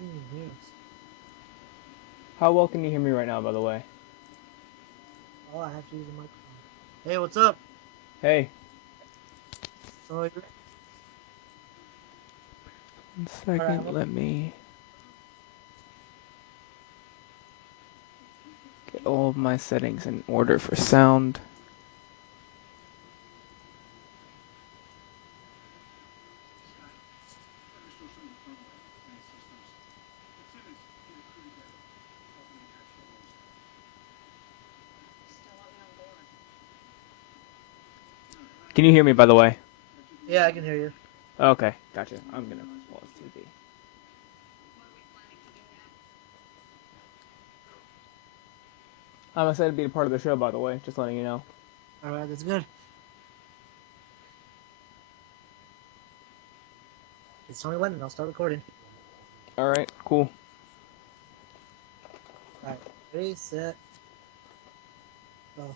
Yes. How well can you hear me right now, by the way? Oh, I have to use the microphone. Hey, what's up? Hey. So, all 1 second, right, let me get all of my settings in order for sound. Can you hear me, by the way? yeah, I can hear you. Okay, gotcha. I'm gonna pause TV. I'm excited to be a part of the show, by the way, just letting you know. All right, that's good. It's Tony Lennon. I'll start recording. Alright, cool. All right, ready, set, go.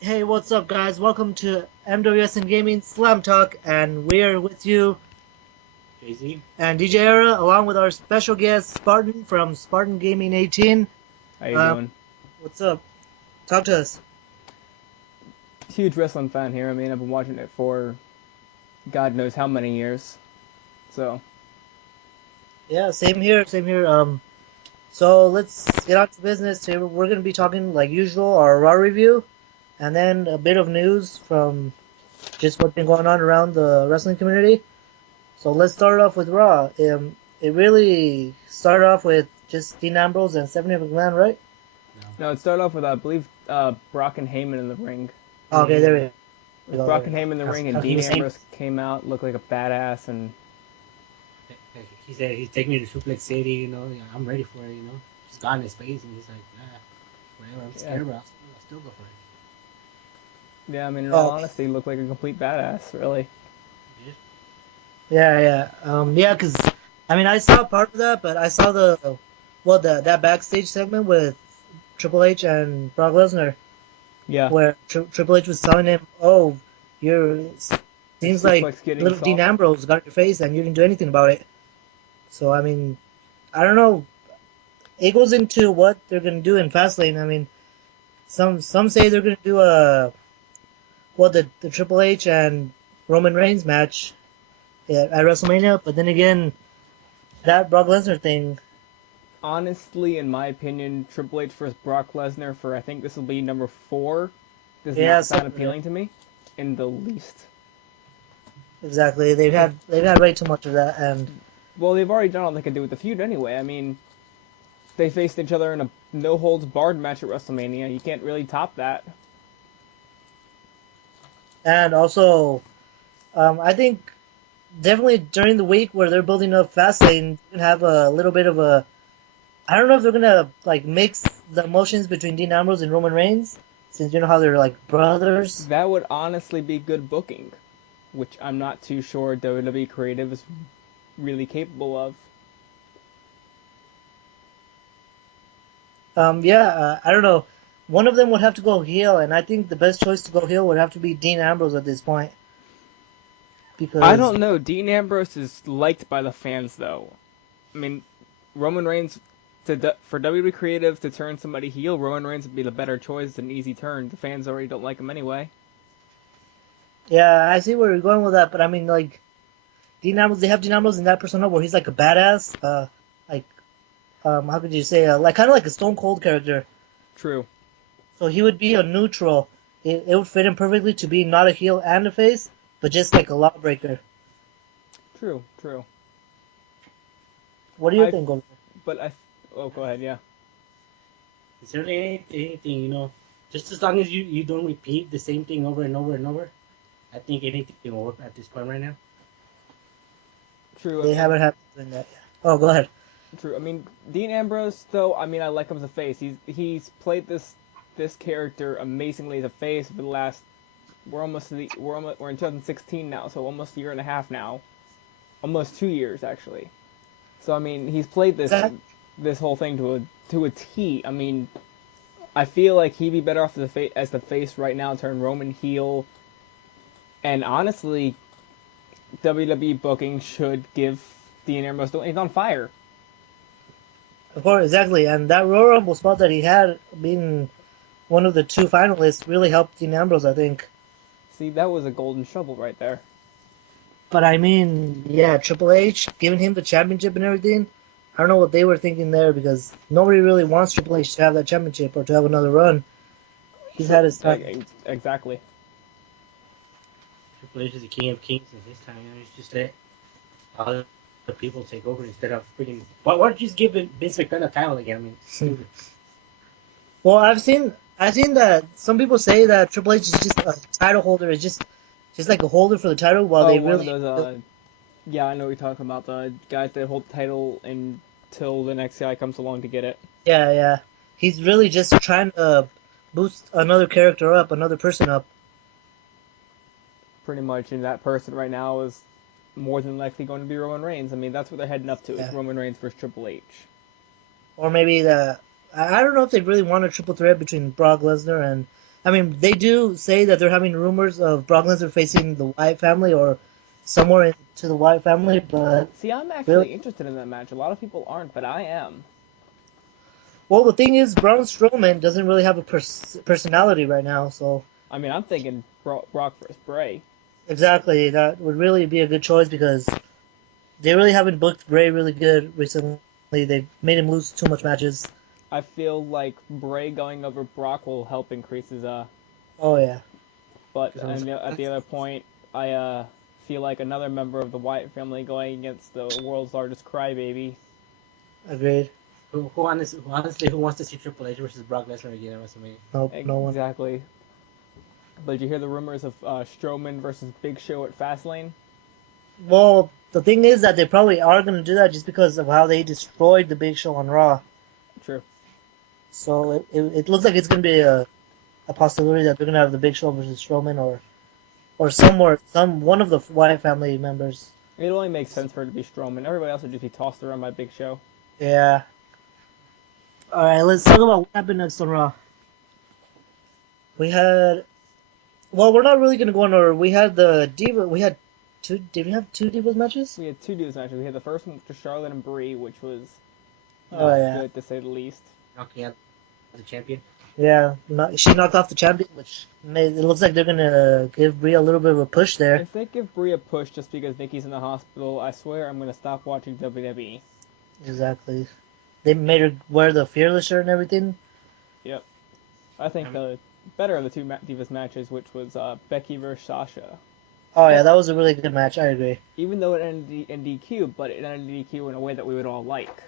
Hey, what's up, guys? Welcome to MWS and Gaming Slam Talk, and we're with you Jay-Z. and DJ Era, along with our special guest Spartan from Spartan Gaming 18. How you Um, doing? what's up? Talk to us. Huge wrestling fan here. I mean, I've been watching it for God knows how many years. So, Yeah, same here, same here. So let's get on to business. Today we're going to be talking, like usual, our Raw review, and then a bit of news from just what's been going on around the wrestling community. So let's start off with Raw. It really started off with just Dean Ambrose and Stephanie McMahon, right? No. no, it started off with, I believe, Brock and Heyman in the ring. Okay, there we With go. There Brock we and go. Heyman in the ring, How and he Dean was saying, Ambrose came out, looked like a badass, and he said he's taking me to Suplex City, yeah, I'm ready for it, Just got in his face and he's like, whatever, I'm yeah, scared, but I'll still go for it. yeah. I mean, in all Oh, honesty, he looked like a complete badass, really. He did. yeah. Yeah, because I mean, I saw part of that, but I saw that backstage segment with Triple H and Brock Lesnar, Yeah, where Triple H was telling him, "Oh, you're the seems like suplex getting little Dean soft. Ambrose got in your face and you didn't do anything about it." So I mean, I don't know. It goes into what they're gonna do in Fastlane. I mean, some say they're gonna do the Triple H and Roman Reigns match at WrestleMania, but then again, that Brock Lesnar thing. Honestly, in my opinion, Triple H versus Brock Lesnar for I think this will be number 4 does Yeah, not sound something like appealing to me in the least. exactly. Because They've had way too much of that, and well, they've already done all they could do with the feud anyway. I mean, they faced each other in a no holds barred match at WrestleMania. You can't really top that. also, I think definitely during the week where they're building up Fastlane, you can have a little bit of a. I don't know if they're gonna like mix the emotions between Dean Ambrose and Roman Reigns, since you know how they're like brothers. That would honestly be good booking, which I'm not too sure WWE Creative is really capable of. Yeah, I don't know. One of them would have to go heel, and I think the best choice to go heel would have to be Dean Ambrose at this point I because don't know. Dean Ambrose is liked by the fans, though. I mean, Roman Reigns for WWE Creative to turn somebody heel, Roman Reigns would be the better choice. An easy turn. The fans already don't like him anyway. yeah, I see where you're going with that, but I mean like Dean Ambrose, they have Dean Ambrose in that persona where he's like a badass, like how could you say, like kind of like a Stone Cold character. True. So he would be a neutral. It would fit him perfectly to be not a heel and a face, but just like a lawbreaker. True. True. What do you I think of it? but I. Oh, go ahead. Yeah. Is there anything, just as long as you don't repeat the same thing over and over and over, I think anything will work at this point right now. True. I They mean, haven't had doing that yet. Oh, go ahead. true. I mean, Dean Ambrose, though. I mean, I like him as a face. He's played this character amazingly as a face for the last. We're in 2016 now, so almost a year and a half now. Almost 2 years actually. So I mean, he's played That, this whole thing to a T. I mean, I feel like he'd be better off as the face right now, turn Roman heel, and honestly, WWE booking should give Dean Ambrose. He's on fire. Of course, exactly. And that Royal Rumble spot that he had, being one of the two finalists, really helped Dean Ambrose, I think. See, that was a golden shovel right there. But I mean, yeah, Triple H giving him the championship and everything. I don't know what they were thinking there because nobody really wants Triple H to have that championship or to have another run. He's had his time. Exactly. Triple H is the king of kings in his time. You know, he's just let other people take over instead of freaking. Why don't you just give Vince McMahon a title again? I mean, stupid. Well, I've seen that some people say that Triple H is just a title holder, is just like a holder for the title, while they one really. of those, yeah, I know what you're talking about. The guys that hold the title until the next guy comes along to get it. Yeah. He's really just trying to boost another character up, another person up. Pretty much, and that person right now is more than likely going to be Roman Reigns. I mean, that's what they're heading up to, is Roman Reigns versus Triple H. Or maybe I don't know if they really want a triple threat between Brock Lesnar and. I mean, they do say that they're having rumors of Brock Lesnar facing the Wyatt family or somewhere into the Wyatt family, but. See, I'm actually interested in that match. A lot of people aren't, but I am. Well, the thing is, Braun Strowman doesn't really have a personality right now, so. I mean, I'm thinking Brock versus Bray. Exactly, that would really be a good choice because they really haven't booked Bray really good recently. They've made him lose too much matches. I feel like Bray going over Brock will help increase his Oh yeah. But at the other point, I feel like another member of the Wyatt family going against the world's largest crybaby. Agreed. Who honestly wants to see Triple H versus Brock Lesnar again at WrestleMania? Nope, no one. Exactly. But did you hear the rumors of Strowman versus Big Show at Fastlane? Well, the thing is that they probably are going to do that just because of how they destroyed the Big Show on Raw. True. So it looks like it's going to be a possibility that they're going to have the Big Show versus Strowman or one of the Wyatt family members. It only makes sense for it to be Strowman. Everybody else would just be tossed around by Big Show. Yeah. All right, let's talk about what happened next on Raw. We had. Well, we're not really going to go on order. We had the Diva. We had two. Did we have two Divas matches? We had two Divas matches. We had the first one to Charlotte and Brie, which was good to say the least. Knocking out the champion. Yeah, she knocked off the champion, which it looks like they're going to give Brie a little bit of a push there. If they give Brie a push just because Nikki's in the hospital, I swear I'm going to stop watching WWE. Exactly. They made her wear the Fearless shirt and everything. Yep. I think the better of the two Divas matches, which was Becky versus Sasha. Oh yeah, that was a really good match. I agree. Even though it ended in DQ, but it ended in DQ in a way that we would all like.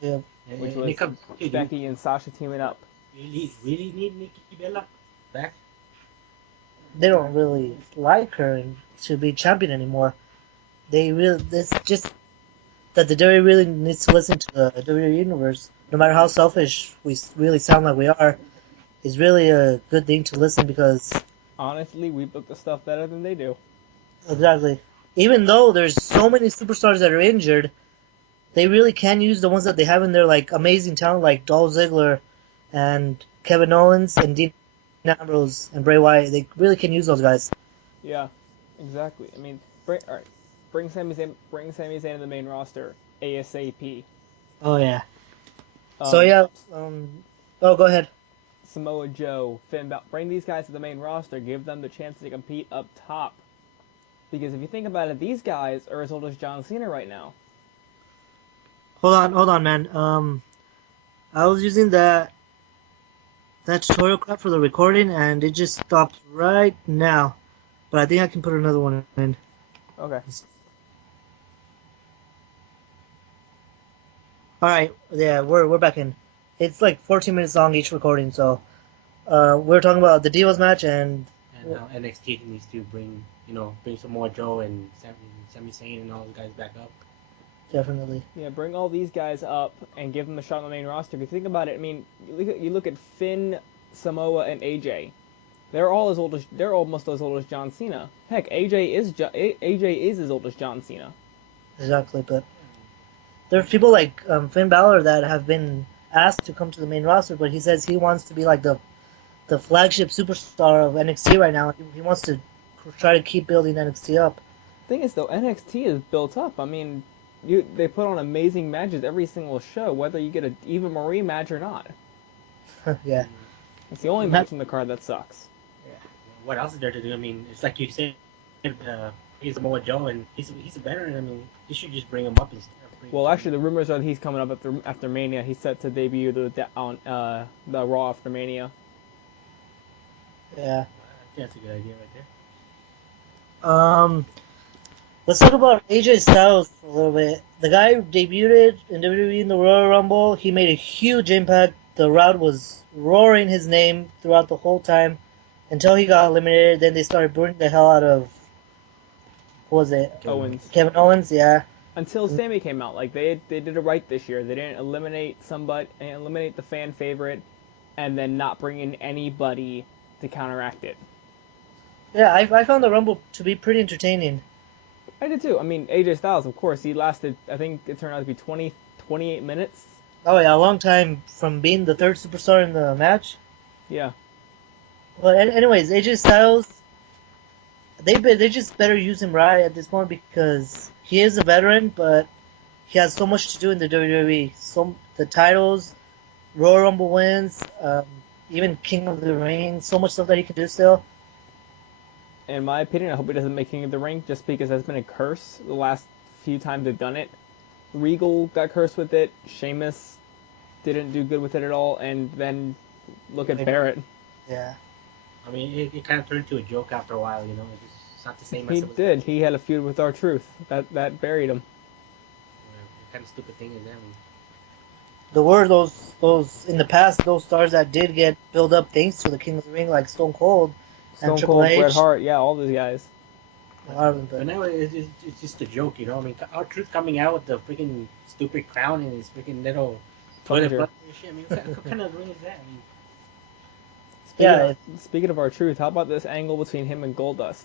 Yeah. Which was Becky and Sasha teaming up. Really need Nikki Bella back? They don't really like her to be champion anymore. It's just that the WWE really needs to listen to the WWE universe. No matter how selfish we really sound like we are, it's really a good thing to listen because... Honestly, we book the stuff better than they do. Exactly. Even though there's so many superstars that are injured, they really can use the ones that they have in their like amazing talent, like Dolph Ziggler and Kevin Owens and Dean Ambrose and Bray Wyatt. They really can use those guys. Yeah, exactly. I mean, bring Sami Zayn to the main roster ASAP. Oh yeah. Go ahead. Samoa Joe, Finn Balor, bring these guys to the main roster. Give them the chance to compete up top. Because if you think about it, these guys are as old as John Cena right now. Hold on, man. I was using that tutorial crap for the recording, and it just stopped right now. But I think I can put another one in. Okay. All right. Yeah, we're back in. It's like 14 minutes long each recording, so we're talking about the Divas match and how NXT needs to bring some more Joe and Sami Zayn and all the guys back up. Definitely. Yeah, bring all these guys up and give them a shot on the main roster. If you think about it, I mean, you look at Finn, Samoa, and AJ. They're almost as old as John Cena. Heck, AJ is as old as John Cena. Exactly, but there's people like Finn Balor that have been asked to come to the main roster, but he says he wants to be like the flagship superstar of NXT right now. He wants to try to keep building NXT up. Thing is, though, NXT is built up. I mean, they put on amazing matches every single show, whether you get a Eva Marie match or not. Yeah. It's the only match on the card that sucks. Yeah. What else is there to do? I mean, it's like you said, he's Samoa Joe, and he's a veteran. I mean, you should just bring him up instead of bringing Well, him actually, the rumors are that he's coming up after Mania. He's set to debut on the Raw after Mania. Yeah. I think that's a good idea right there. Let's talk about AJ Styles for a little bit. The guy debuted in WWE in the Royal Rumble. He made a huge impact. The crowd was roaring his name throughout the whole time until he got eliminated. Then they started booing the hell out of, what was it? Owens. Kevin Owens, yeah. Until Sammy came out, like they did it right this year. They didn't eliminate the fan favorite, and then not bring in anybody to counteract it. Yeah, I found the Rumble to be pretty entertaining. I did too. I mean, AJ Styles, of course, he lasted, I think it turned out to be 28 minutes. Oh yeah, a long time from being the third superstar in the match. Yeah. But anyways, AJ Styles, they just better use him right at this point because he is a veteran, but he has so much to do in the WWE. The titles, Royal Rumble wins, even King of the Ring, so much stuff that he can do still. In my opinion, I hope he doesn't make King of the Ring, just because that's been a curse the last few times they've done it. Regal got cursed with it. Sheamus didn't do good with it at all, and then look at Barrett. Yeah. I mean, it kind of turned into a joke after a while, you know. It's not the same as He it was. did. He had a feud with R-Truth. That buried him. What kind of stupid thing is that? There were those in the past, those stars that did get built up thanks to the King of the Ring, like Stone Cold and Stone Triple Cold, H. Bret Hart, yeah, all these guys. But now it's just a joke, you know. I mean, R-Truth coming out with the freaking stupid crown and his freaking little toilet Plunger. brush and shit. I mean, what kind of ring is that? I mean, Speaking of R-Truth, how about this angle between him and Goldust?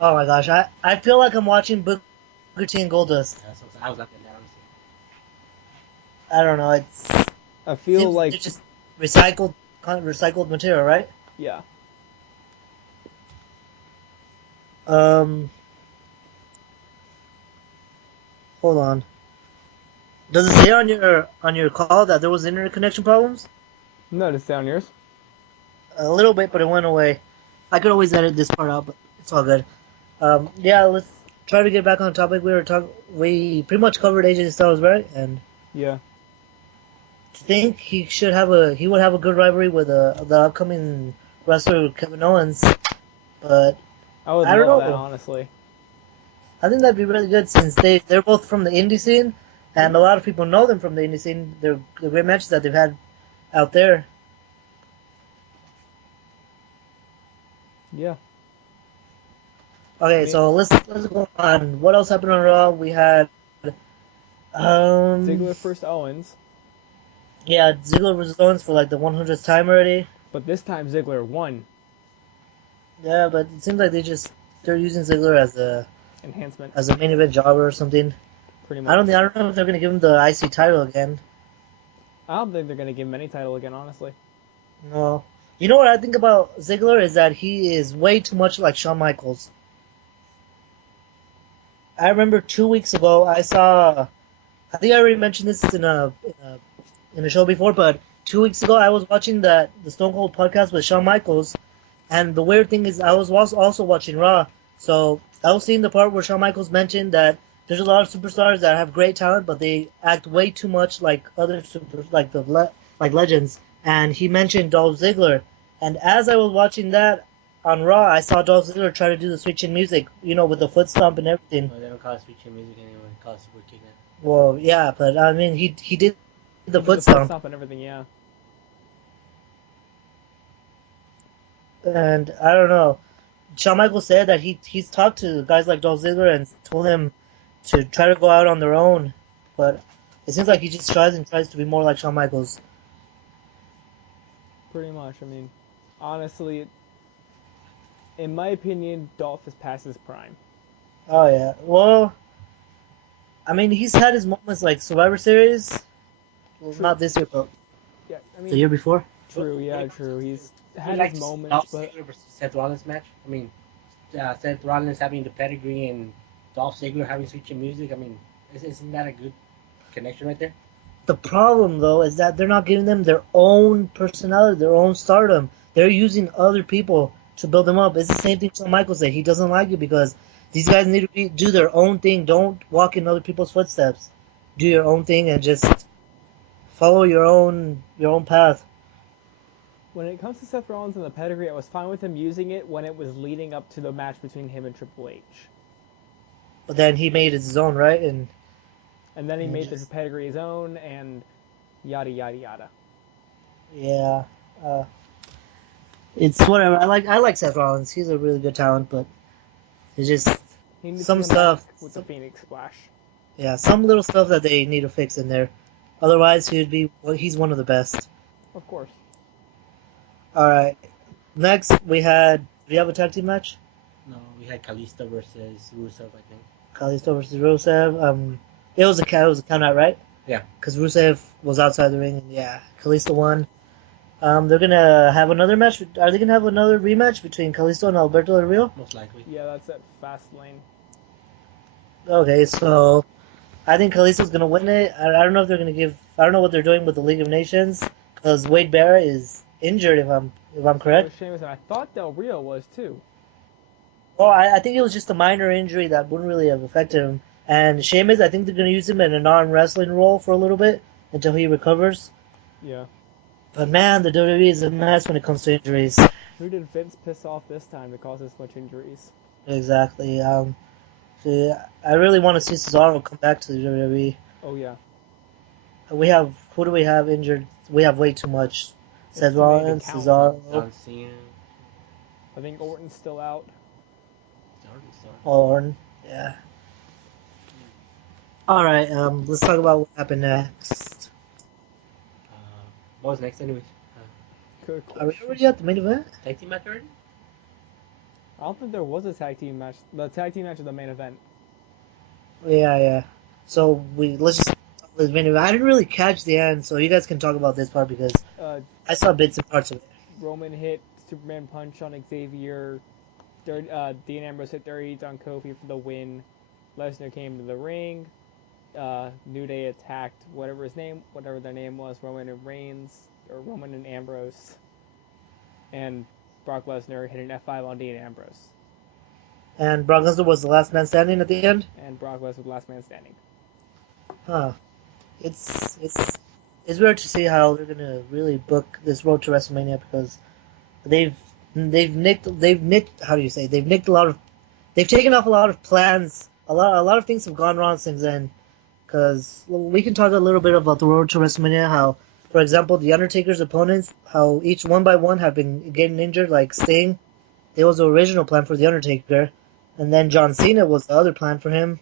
Oh my gosh, I feel like I'm watching Booker T and Goldust. I was up in that, honestly. I don't know, I feel like, it's just recycled material, right? yeah. Hold on. Does it say on your call that there was internet connection problems? No, it's down yours. A little bit, but it went away. I could always edit this part out, but it's all good. Yeah, let's try to get back on topic. We pretty much covered AJ Styles, right? And Yeah. I think he would have a good rivalry with the upcoming wrestler Kevin Owens, but I would I don't love know. that, honestly. I think that'd be really good since they're both from the indie scene, and a lot of people know them from the indie scene. They're the great matches that they've had out there. Yeah. Okay, so let's go on. What else happened on Raw? We had Ziggler versus Owens, yeah, Ziggler versus Owens for like the 100th time already. but this time Ziggler won. Yeah, but it seems like they're using Ziggler Enhancement, as a main event jobber or something. pretty much. I don't know if they're gonna give him the IC title again. I don't think they're going to give him any title again, honestly. No. You know what I think about Ziggler is that he is way too much like Shawn Michaels. I remember 2 weeks ago I think I already mentioned this in a show before, but 2 weeks ago I was watching the Stone Cold podcast with Shawn Michaels, and the weird thing is I was also watching Raw, so I was seeing the part where Shawn Michaels mentioned that there's a lot of superstars that have great talent, but they act way too much like other like legends. And he mentioned Dolph Ziggler. And as I was watching that on Raw, I saw Dolph Ziggler try to do the switch in music, with the foot stomp and everything. Well, they don't call it switching music anymore. They call it super kick now. Well, yeah, but I mean, he did the He foot did stomp. and everything, yeah. And I don't know. Shawn Michaels said that he's talked to guys like Dolph Ziggler and told them to try to go out on their own, but it seems like he just tries to be more like Shawn Michaels. Pretty much. I mean, honestly, in my opinion, Dolph is past his prime. Oh yeah. Well, I mean, he's had his moments like Survivor Series. Well, True. not this year, but Yeah, I the mean, year before. true, yeah, true. He's had like his moments, Dolph but Ziggler versus Seth Rollins match. I mean, Seth Rollins having the pedigree and Dolph Ziggler having switching music. I mean, isn't that a good connection right there? The problem though is that they're not giving them their own personality, their own stardom. They're using other people to build them up. It's the same thing Shawn Michaels said. He doesn't like it because these guys need to do their own thing. Don't walk in other people's footsteps. Do your own thing and just follow your own path. When it comes to Seth Rollins and the pedigree, I was fine with him using it when it was leading up to the match between him and Triple H. But then he made it his own, right? And then he made the just, pedigree his own, and yada yada yada. yeah, it's whatever. I like Seth Rollins. He's a really good talent, but it's just He needs some to come back stuff. with the Phoenix Splash. Yeah, some little stuff that they need to fix in there. Otherwise, he's one of the best. Of course. All right. Next, do we have a tag team match? No, we had Kalisto versus Rusev, I think. Kalisto versus Rusev. It was a count out, right? Yeah. Because Rusev was outside the ring, and yeah, Kalisto won. They're gonna have another match. Are they gonna have another rematch between Kalisto and Alberto Del Rio? Most likely. Yeah, that's at Fastlane. Okay, so I think Kalisto's gonna win it. I don't know if they're gonna give. I don't know what they're doing with the League of Nations because Wade Barrett is injured. If I'm correct. Sheamus, and I thought Del Rio was too. Well, I think it was just a minor injury that wouldn't really have affected him. And Sheamus, I think they're gonna use him in a non-wrestling role for a little bit until he recovers. Yeah. But man, the WWE is a mess when it comes to injuries. Who did Vince piss off this time to cause this much injuries? Exactly. See, I really want to see Cesaro come back to the WWE. Oh yeah. Who do we have injured? We have way too much. It's Seth too many to Rollins, count. Cesaro, John Cena. I think Orton's still out. Orton. Yeah. All right. Let's talk about what happened next. What was next, anyways? Good Are we question. already at the main event? Tag team match already? I don't think there was a tag team match. The tag team match is the main event. Yeah. So let's just talk about the main event. I didn't really catch the end, so you guys can talk about this part because I saw bits and parts of it. Roman hit Superman punch on Xavier. Dean Ambrose hit Dirty on Kofi for the win. Lesnar came to the ring. New Day attacked whatever their name was, Roman and Reigns, or Roman and Ambrose. And Brock Lesnar hit an F5 on Dean Ambrose. And Brock Lesnar was the last man standing at the end. And Brock Lesnar was the last man standing. Huh. It's weird to see how they're gonna really book this road to WrestleMania because they've nicked how do you say they've nicked they've taken off a lot of plans. A lot of things have gone wrong since then. Because we can talk a little bit about the road to WrestleMania. How, for example, the Undertaker's opponents, how each one by one have been getting injured, like Sting. It was the original plan for the Undertaker, and then John Cena was the other plan for him.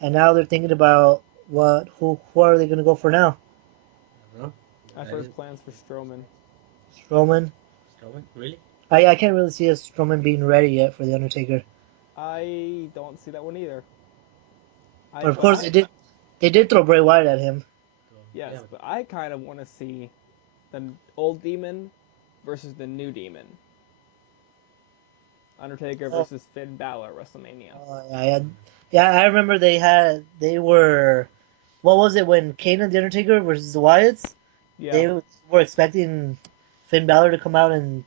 And now they're thinking about who are they going to go for now? I don't know. I've heard plans for Strowman. Strowman. Strowman? Really? I can't really see a Strowman being ready yet for the Undertaker. I don't see that one either. But of course, they did throw Bray Wyatt at him. Yes, Yeah. but I kind of want to see the old Demon versus the new Demon. Undertaker versus Finn Balor at WrestleMania. Yeah, I remember they were, what was it when Kane and the Undertaker versus the Wyatts? Yeah. They were expecting Finn Balor to come out and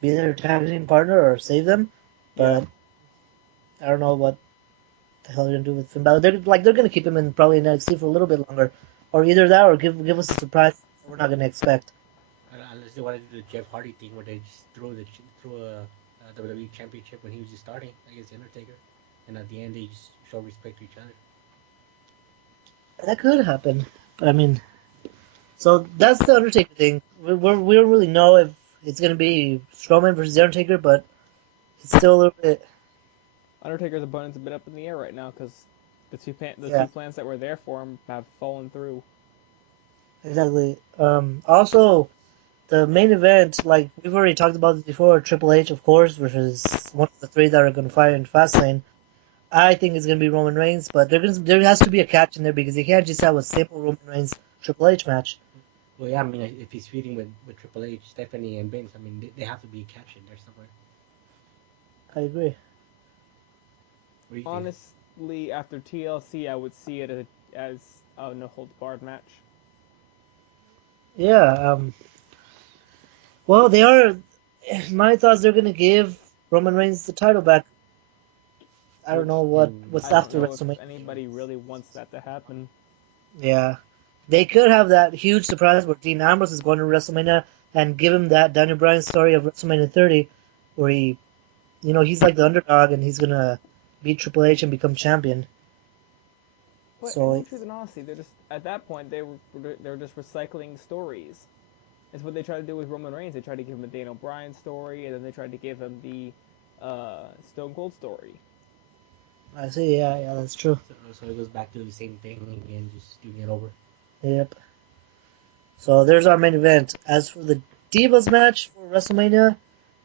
be their tag team partner or save them, but I don't know what the hell they're gonna do with Finn Balor. They're gonna keep him in probably in NXT for a little bit longer, or either that or give us a surprise that we're not gonna expect. Unless they wanted to do the Jeff Hardy thing where they just throw a WWE Championship when he was just starting against the Undertaker, and at the end they just show respect to each other. That could happen, but I mean, so that's the Undertaker thing. We don't really know if it's gonna be Strowman versus the Undertaker, but it's still a little bit. Undertaker's opponent's a bit up in the air right now because the two plans that were there for him have fallen through. Exactly. Also, the main event, like we've already talked about this before, Triple H, of course, versus one of the three that are going to fight in Fastlane. I think it's going to be Roman Reigns, but there has to be a catch in there because you can't just have a simple Roman Reigns Triple H match. Well, yeah, I mean, if he's feuding with Triple H, Stephanie, and Vince, I mean, they have to be a catch in there somewhere. I agree. What do you think? honestly, after TLC, I would see it as a no holds barred match. Yeah. Well, they are. My thoughts they're gonna give Roman Reigns the title back. I don't Which know in what's I don't after know if WrestleMania. anybody really wants that to happen. Yeah, they could have that huge surprise where Dean Ambrose is going to WrestleMania and give him that Daniel Bryan story of WrestleMania 30, where he's like the underdog and he's gonna beat Triple H and become champion. But in So all truth and honesty, they're just at that point they're just recycling stories. It's what they tried to do with Roman Reigns. They tried to give him a Daniel Bryan story, and then they tried to give him the Stone Cold story. I see. Yeah, that's true. so it goes back to the same thing again, just doing it over. Yep. So there's our main event. As for the Divas match for WrestleMania,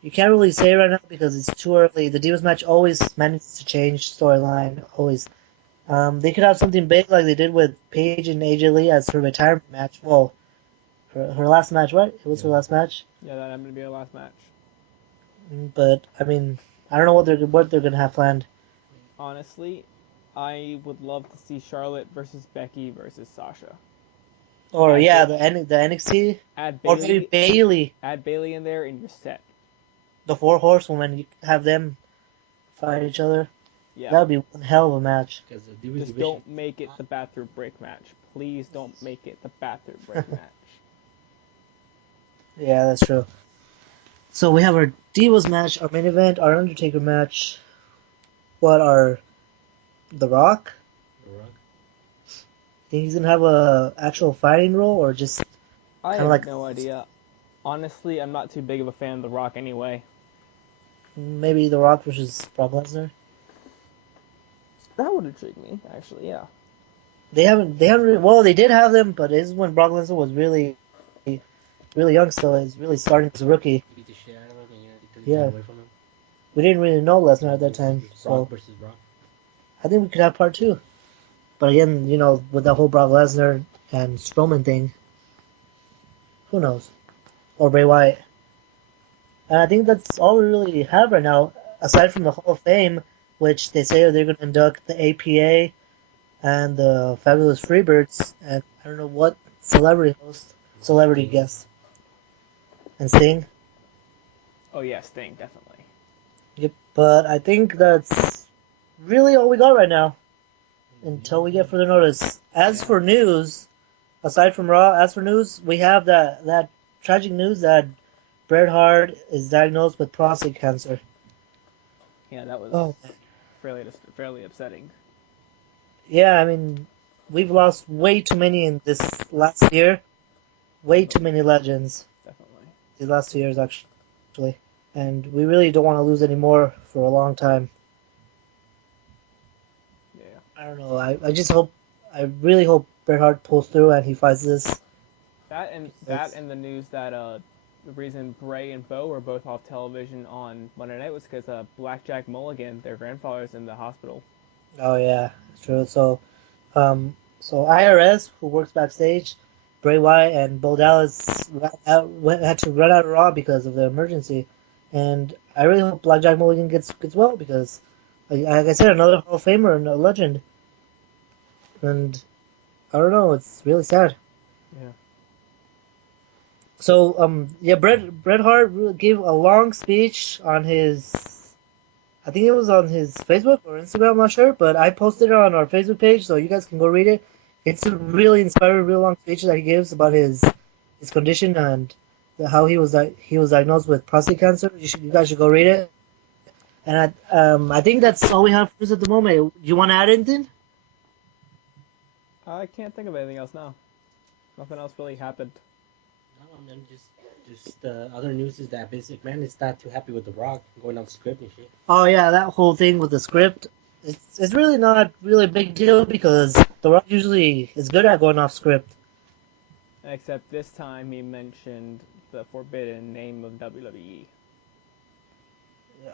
you can't really say right now because it's too early. The Divas match always manages to change storyline. Always. They could have something big like they did with Paige and AJ Lee as her retirement match. Well, her last match, right? It was her last match. Yeah, that happened to be our last match. But I mean, I don't know what they're gonna have planned. Honestly, I would love to see Charlotte versus Becky versus Sasha. Or Add yeah, Ba- the NXT add or maybe Bailey, Bailey, add Bailey in there, and you're set. the Four Horsewomen. You have them fight each other. Yeah. That would be one hell of a match. Because the Divas Just division. don't make it the bathroom break match. Please don't make it the bathroom break match. Yeah, that's true. So we have our Divas match, our main event, our Undertaker match. What are The Rock? The Rock. Think he's gonna have a actual fighting role or just I kind of have like no idea. Honestly, I'm not too big of a fan of The Rock anyway. maybe The Rock versus Brock Lesnar? That would intrigue me, actually, yeah. They haven't really, well, they did have them, but it is when Brock Lesnar was really young still. He's really starting as a rookie. He beat the shit out of him, and he took his Yeah. time away from him. We didn't really know Lesnar at that time, It was so Brock versus Brock. I think we could have part two. But again, with that whole Brock Lesnar and Strowman thing, who knows? Or Bray Wyatt. And I think that's all we really have right now, aside from the Hall of Fame, which they say they're going to induct the APA and the Fabulous Freebirds, and I don't know what celebrity guest, and Sting. Oh, yeah, Sting, definitely. Yep. But I think that's really all we got right now until we get further notice. As for news, aside from Raw, we have that tragic news that Bret Hart is diagnosed with prostate cancer. Yeah, that was Oh, fairly upsetting. yeah, I mean, we've lost way too many in this last year. Way too many legends Definitely. these last 2 years, actually. And we really don't want to lose any more for a long time. Yeah. I don't know. I really hope Bret Hart pulls through and he fights this. That and the news that the reason Bray and Bo were both off television on Monday night was because Blackjack Mulligan, their grandfather's in the hospital. Oh yeah, true. So IRS, who works backstage, Bray Wyatt and Bo Dallas had to run out of Raw because of the emergency, and I really hope Blackjack Mulligan gets well because, like I said, another Hall of Famer and a legend, and I don't know, it's really sad. Yeah. So yeah, Bret Hart gave a long speech on his. I think it was on his Facebook or Instagram, I'm not sure, but I posted it on our Facebook page, so you guys can go read it. It's a really inspiring, real long speech that he gives about his condition and how he was diagnosed with prostate cancer. You guys should go read it. And I think that's all we have for us at the moment. Do you want to add anything? I can't think of anything else now. Nothing else really happened. No, man, just other news is that Vince McMahon is not too happy with The Rock going off script and shit. Oh yeah, that whole thing with the script. It's really not really a big deal because The Rock usually is good at going off script. Except this time he mentioned the forbidden name of WWE.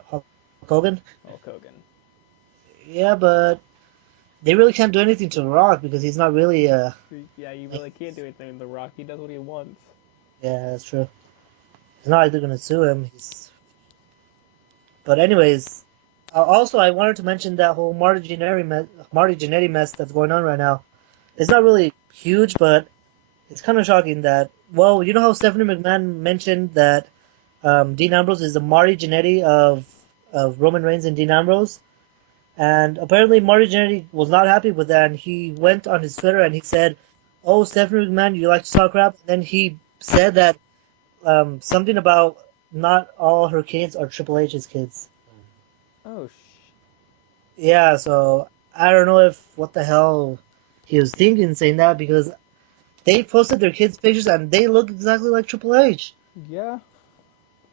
Hulk Hogan. Hulk Hogan. Yeah, but they really can't do anything to The Rock because he's not really Yeah, you really can't do anything with The Rock. He does what he wants. Yeah, that's true. It's not like they're gonna sue him. But anyways, Also, I wanted to mention that whole Marty Jannetty mess that's going on right now. It's not really huge, but it's kind of shocking that. Well, you know how Stephanie McMahon mentioned that Dean Ambrose is the Marty Jannetty of Roman Reigns and Dean Ambrose, and apparently Marty Jannetty was not happy with that, and he went on his Twitter and he said, "Oh, Stephanie McMahon, you like to talk crap?" And then he said that something about not all her kids are Triple H's kids. Oh, Yeah, so I don't know if what the hell he was thinking saying that because they posted their kids' pictures and they look exactly like Triple H. yeah.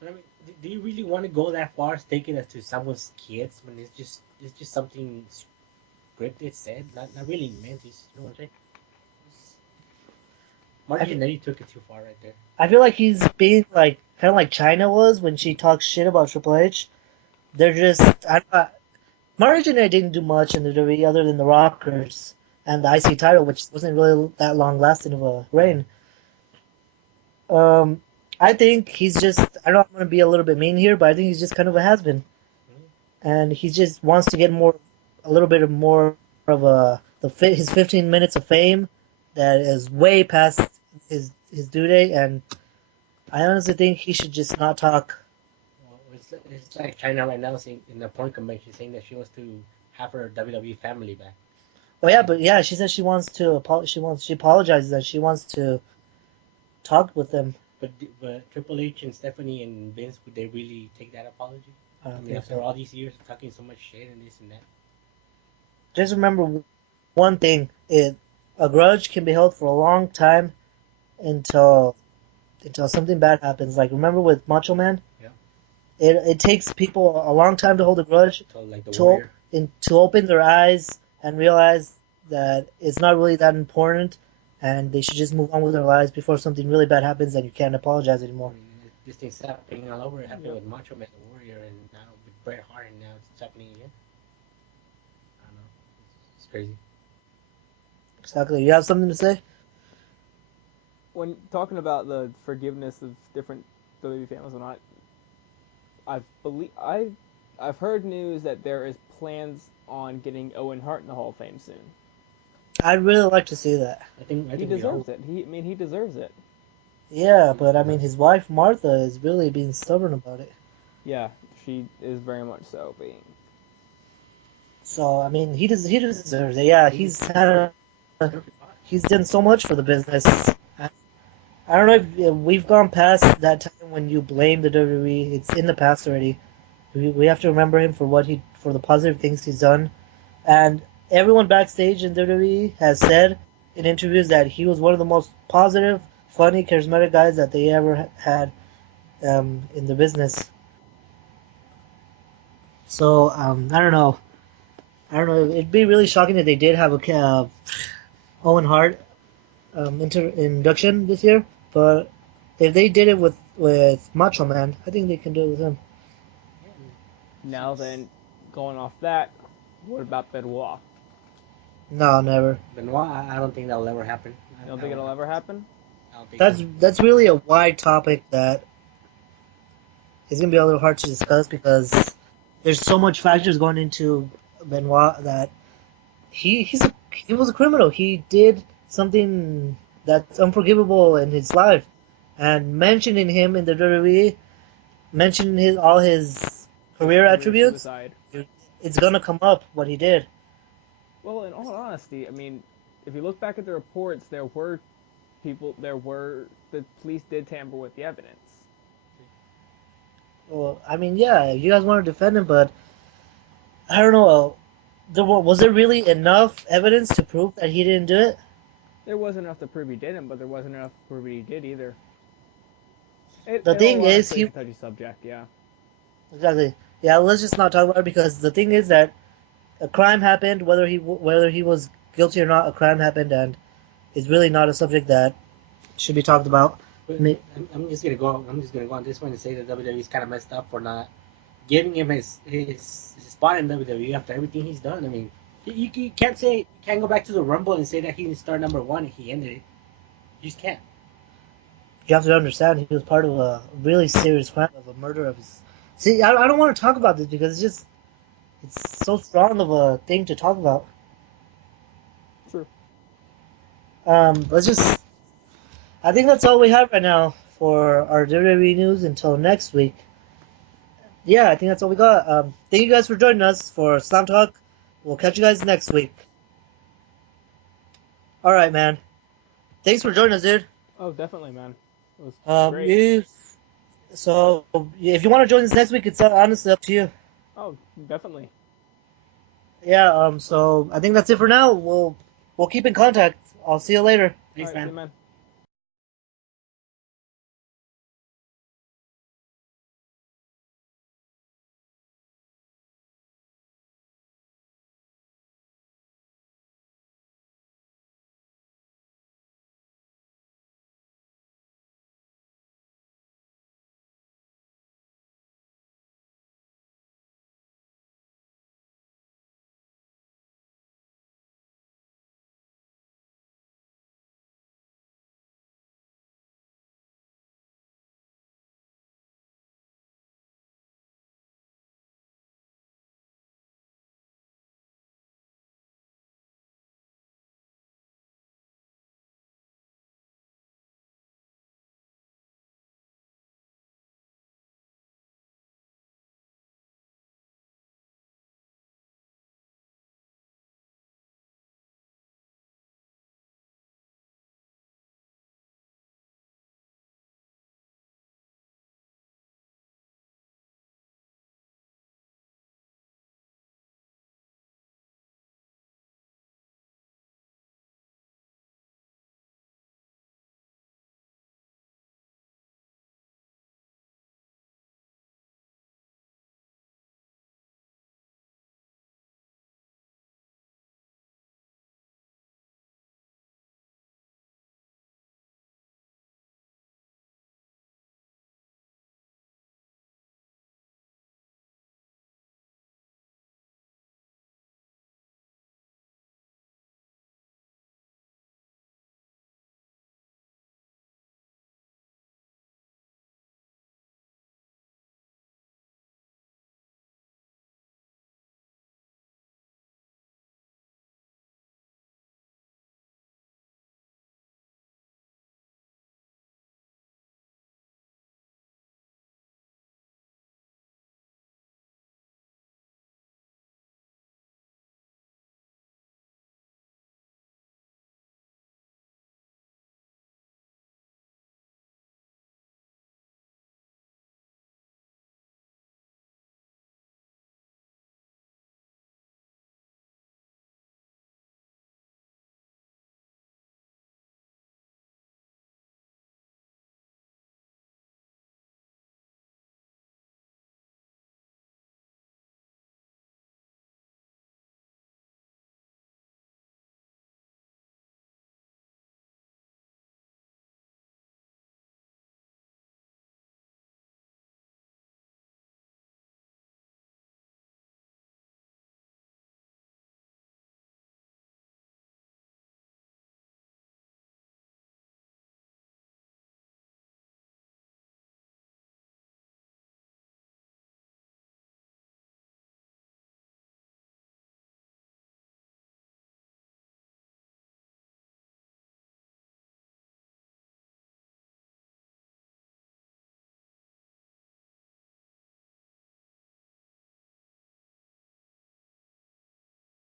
But I mean, do you really want to go that far, taking it to someone's kids? I mean, it's just something scripted said, not really meant. It's, you know what I'm saying? I, Marty Jannetty took it too far right there. I feel like he's being like kind of like China was when she talks shit about Triple H. They're just Marty Jannetty didn't do much in the WWE other than the Rockers and the IC title, which wasn't really that long lasting of a reign. Um, I think he's just. I know I'm going to be a little bit mean here, but I think he's just kind of a has been, and he just wants to get a little bit of more of his 15 minutes of fame that is way past his due date, and I honestly think he should just not talk. Well, it's like China right now saying in the porn convention saying that she wants to have her WWE family back. Well, yeah, but yeah, she says she wants to. She apologizes that she wants to talk with them. But Triple H and Stephanie and Vince, would they really take that apology? I I don't mean, think after so. all these years of talking so much shit and this and that. Just remember one thing: a grudge can be held for a long time until something bad happens. Like remember with Macho Man, Yeah. it takes people a long time to hold a grudge So like the to Warrior. to open their eyes and realize that it's not really that important, and they should just move on with their lives before something really bad happens and you can't apologize I anymore. mean, this thing's happening all over. It happened Yep. with Macho Man, the Warrior, and now with Bret Hart, and now it's happening again. I don't know. It's crazy. Exactly. You have something to say? When talking about the forgiveness of different WWE families and not, I've heard news that there is plans on getting Owen Hart in the Hall of Fame soon. I'd really like to see that. I He think we all. deserves it. He deserves it. Yeah, but I mean, his wife Martha is really being stubborn about it. Yeah, she is very much so being. So I mean, he deserves it. Yeah, he's done so much for the business. I, I don't know if we've gone past that time when you blame the WWE. It's in the past already. We have to remember him for the positive things he's done, and everyone backstage in WWE has said in interviews that he was one of the most positive, funny, charismatic guys that they ever had in the business. So I don't know. I don't know. It'd be really shocking if they did have a Owen Hart induction this year, but if they did it with Macho Man, I think they can do it with him. Now then, going off that, what about Benoit? No, never. Benoit, I don't think that'll ever happen. You don't think it'll ever happen? I don't think That's so. that's really a wide topic that is gonna be a little hard to discuss because there's so much factors going into Benoit that he was a criminal. He did something that's unforgivable in his life, and mentioning him in the WWE, mentioning all his career attributes, Suicide. it's gonna come up what he did. Well, in all honesty, I mean, if you look back at the reports, the police did tamper with the evidence. Well, I mean, yeah, you guys want to defend him, but I don't know. Was there really enough evidence to prove that he didn't do it? There wasn't enough to prove he didn't, but there wasn't enough to prove he did either. The In all thing is, honesty, it's a touchy subject, yeah. exactly. Yeah, let's just not talk about it because the thing is that a crime happened, whether he was guilty or not, a crime happened, and it's really not a subject that should be talked about. But Me- I'm just gonna go. I'm just gonna go on this one and say that WWE's kind of messed up for not giving him his spot in WWE after everything he's done. I mean, you can't say you can't go back to the Rumble and say that he didn't start number one and he ended it. You just can't. You have to understand he was part of a really serious crime of a murder of his. See, I don't want to talk about this because it's just it's so strong of a thing to talk about. True. Let's just. I think that's all we have right now for our WWE news until next week. Yeah, I think that's all we got. Thank you guys for joining us for Slam Talk. We'll catch you guys next week. All right, man. Thanks for joining us, dude. Oh, definitely, man. It was great. If you want to join us next week, it's honestly up to you. Oh, definitely. Yeah. So I think that's it for now. We'll keep in contact. I'll see you later. Thanks, All right, man. see you, man.